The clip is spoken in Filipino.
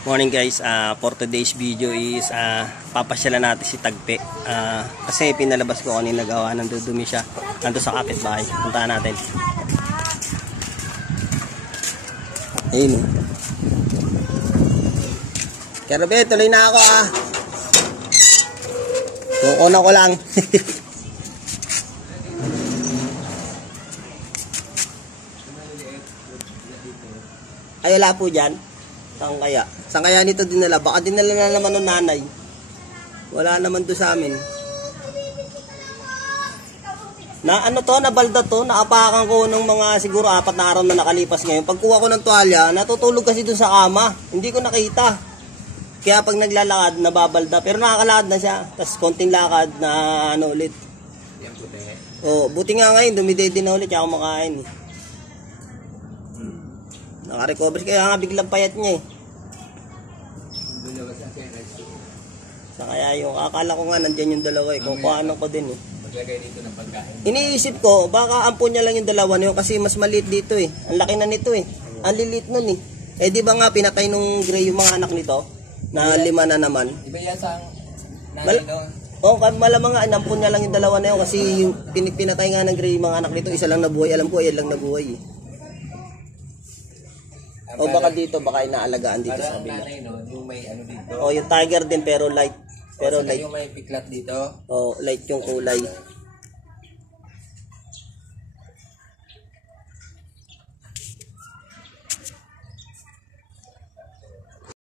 Morning guys, for today's video is papasyalan natin si Tagpe kasi pinalabas ko kanina gawa ng dudumi siya nandun sa kapitbahay. Puntahan natin. Ayun. Karabe, tuloy na ako Kukunan ko lang. Ay, wala po dyan. Saan kaya? Saan kaya nito dinala? Baka dinala na naman ng nanay. Wala naman doon sa amin. Na ano to, nabalda to, naapakan ko ng mga siguro 4 na araw na nakalipas ngayon. Pagkuha ko ng tuwalya, natutulog kasi doon sa kama. Hindi ko nakita. Kaya pag naglalakad, nababalda. Pero nakakalakad na siya. Tapos konting lakad na ano ulit. Yan puti. Oh, buti nga ngayon, dumidede na ulit. Kaya kumakain. Naka-recover kaya nga biglang payat niya eh. Sa kaya yung akala ko nga nandiyan yung dalawa eh. Kukuhanan ko din eh. Maglagay dito ng pagkain. Iniisip ko, baka ampun niya lang yung dalawa na yun kasi mas maliit dito eh. Ang laki na nito eh. Ang lilit nun eh. Eh di ba nga pinatay nung Gray yung mga anak nito? Na 5 na naman. Di ba yan sa nanay Oo, malamang nga, nampun niya lang yung dalawa na yun kasi yung pinatay nga ng Gray yung mga anak nito, isa lang nabuhay. Alam ko, yan lang nabuhay eh. O baka dito, baka inaalagaan dito sa kabila. Nanay no, yung may ano dito. O yung tiger din pero light. Pero light. Yung may piklat dito. O light yung kulay.